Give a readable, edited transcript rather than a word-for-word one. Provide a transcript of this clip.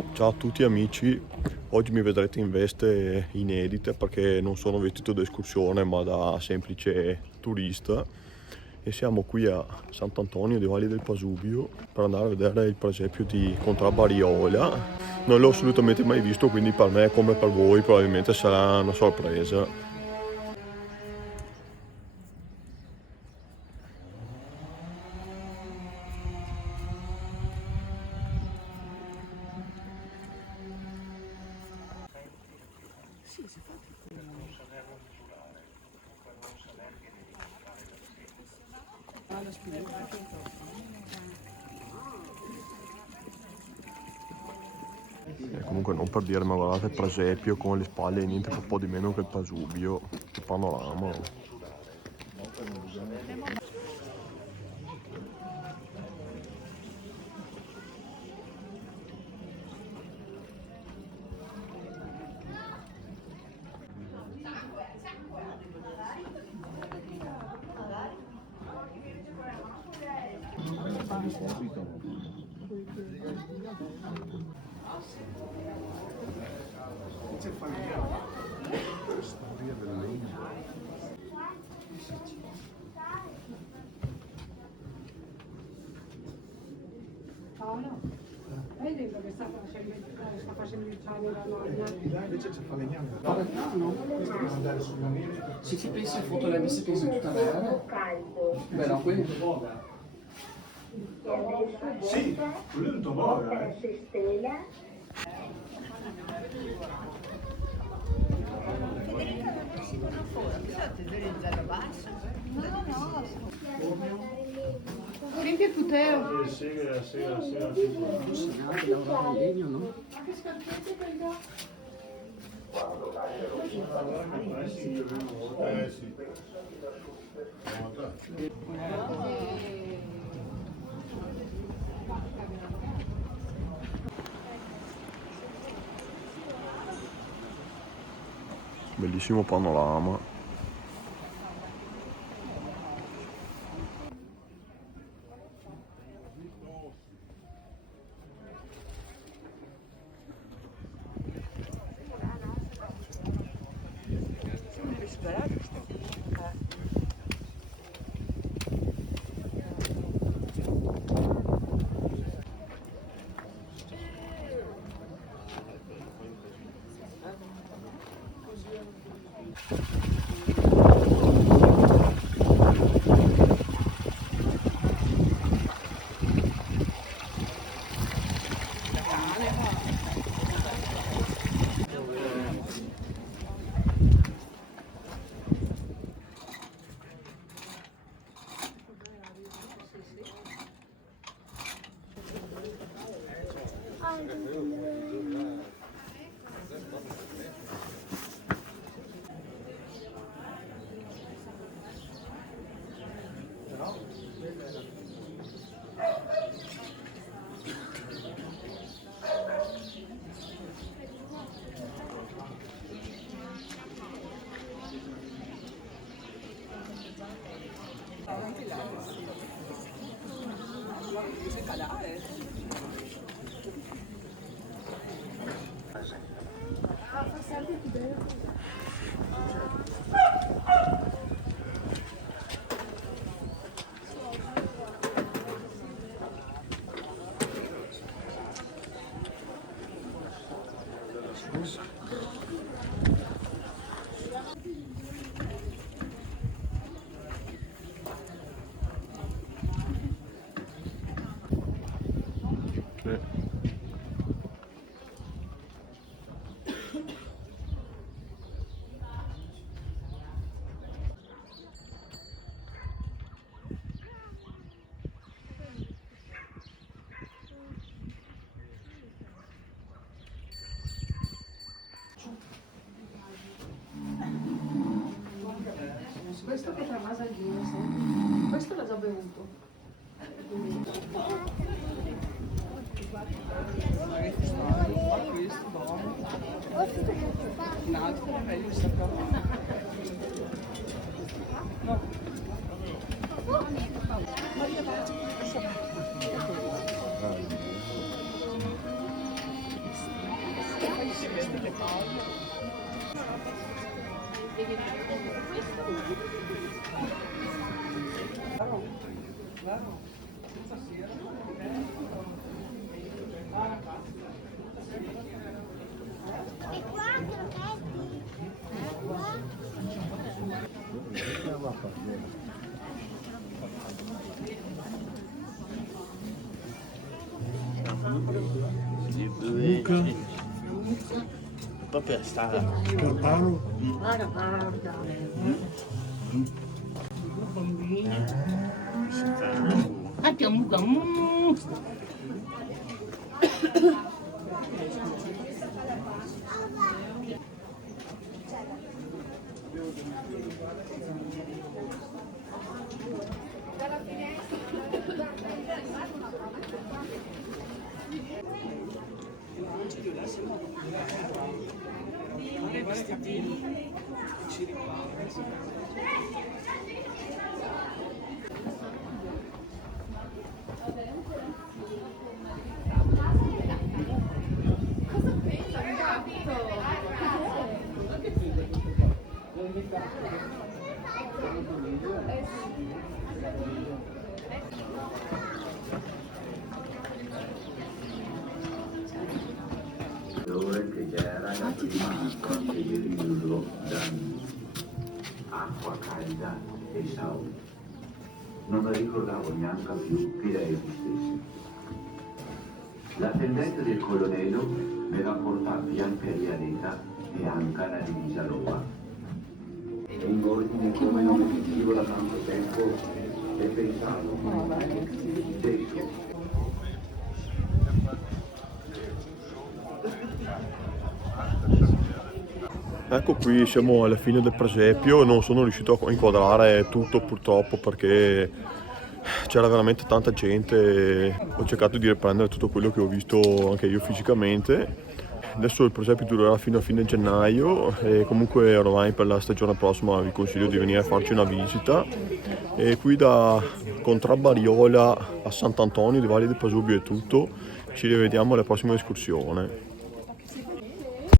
Ciao a tutti amici, oggi mi vedrete in veste inedita perché non sono vestito da escursione ma da semplice turista e siamo qui a Sant'Antonio di Valli del Pasubio per andare a vedere il presepio di Contrabariola. Non l'ho assolutamente mai visto, quindi per me come per voi probabilmente sarà una sorpresa. Comunque non per dire, ma guardate il presepio con le spalle e niente un po' di meno che il Pasubio, che panorama. Paolo, hai detto che sta facendo il pane la nonna? Invece c'è falegname. No? Questo deve andare sulla neve. Se ci pensi a foto l'hai messa pensi tutta nera? Beh no, quelli Sì, quello è un toboggan. Riempie Puteo. Sega. il legno, no? Sì. Bellissimo panorama. Questo che tra masaggino, sai? Questo l'ho già bevuto. Un altro è meglio sapere. Luca, Proprio sta. Carpano, Che già era la prima che io riuso da acqua calda e sauna. Non mi ricordavo neanche più che lei esistesse. La tendetta del colonnello mi va a portare biancheria nera e anche la divisa roba. Un ordine come non sentivo da tanto tempo e pensavo, adesso Ecco, qui siamo alla fine del presepio, non sono riuscito a inquadrare tutto purtroppo perché c'era veramente tanta gente, ho cercato di riprendere tutto quello che ho visto anche io fisicamente. Adesso il presepio durerà fino a fine gennaio e comunque ormai per la stagione prossima vi consiglio di venire a farci una visita. E qui da Contrabbariola a Sant'Antonio di Valle del Pasubio è tutto, ci rivediamo alla prossima escursione.